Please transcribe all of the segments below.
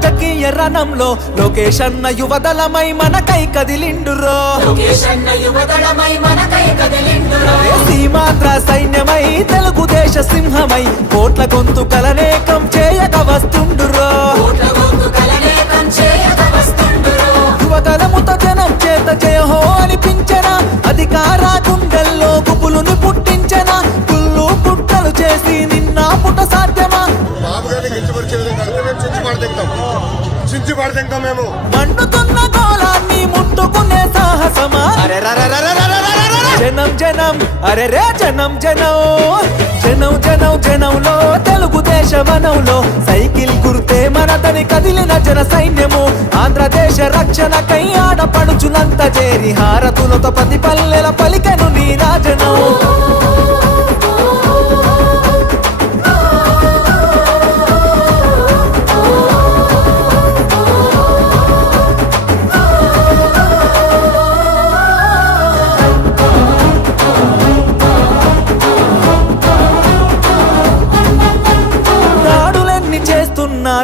రాజకీయ రణంలో లోకేష్ అన్న యువదళమై మనకై కదిలిండురో సీమాంధ్ర సైన్యమై తెలుగుదేశ సింహమై కోట్ల గొంతుకలనేకం చేయక వస్తుండురో యువగలముత జనం చేత జయహో అనిపించనా అధికార గుండెల్లో గుబులుని పుట్టించనా పుల్లు పుట్టలు చేసి నిన్న పుట సాధ్యమా మండుతున్న గోళాన్ని ముట్టుకునే సాహసమా జనం జనం అరే రే జనం జనం జనం జనం జనంలో తెలుగుదేశ వనంలో సైకిల్ గుర్తే మనదని కదిలిన జన సైన్యము ఆంధ్రదేశ రక్షణకై ఆడపడుచునంత చేరి హారతులతో ప్రతి పల్లెల పలికెను నీ రాజనం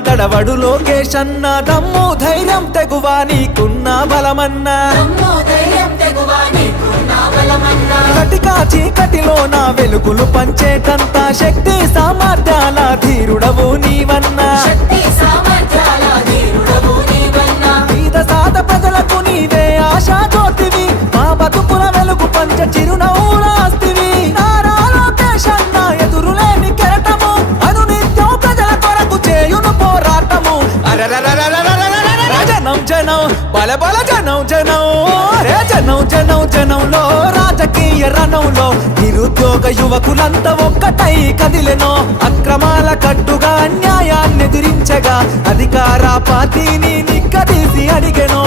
దడవడు లోకేష్ అన్న దమ్ము ధైర్యం తెగువా నీకున్న బలమన్నా కటికా చీకటిలో నా వెలుగులు పంచేటంత శక్తి సామర్థ్యాల ధీరుడవు నీవన్నా పేద సాద ప్రజలకు నీవే ఆశా జ్యోతివి మా బతుకుల వెలుగు పంచ చిరునవ్వులాస్తివి నారా లోకేష్ అన్న ఎదురులేని కెరటము అనునిత్యం ప్రజల కొరకు చేయును పోరాటము జనం జనం బల బల జనం జనం రే జనం జనం జనంలో రాజకీయ రణంలో నిరుద్యోగ యువకులంతా ఒక్కటై కదిలెనో అక్రమాల కట్టుగా అన్యాయాన్ని ఎదిరించగా అధికార పార్టీని నిక్కదీసి అడిగెనో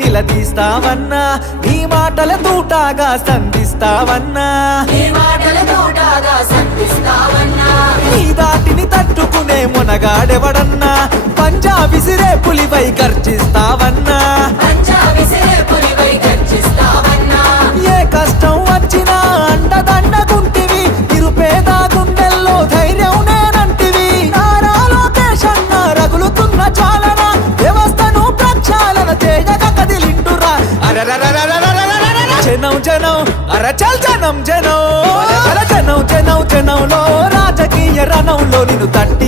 నిలదీస్తావన్నా నీ మాటల తూటాగా సంధిస్తావన్నా నీ దాటిని తట్టుకునే మునగాడెవడన్నా పంజా విసిరే పులిపై గర్జిస్తావన్నా ఏ కష్టం వచ్చినా అండదండగుంటివి నిరుపేద గుండెల్లో ధైర్యం నేనంటివి నారా లోకేష్ అన్న రగులుతున్న చాలన వ్యవస్థను ప్రక్షాళన చేయగా కదిలిండురా జనం జనం అరచల్ జనం జనం జనం జనం జనంలో రాజకీయ రణంలో నిన్ను తట్టి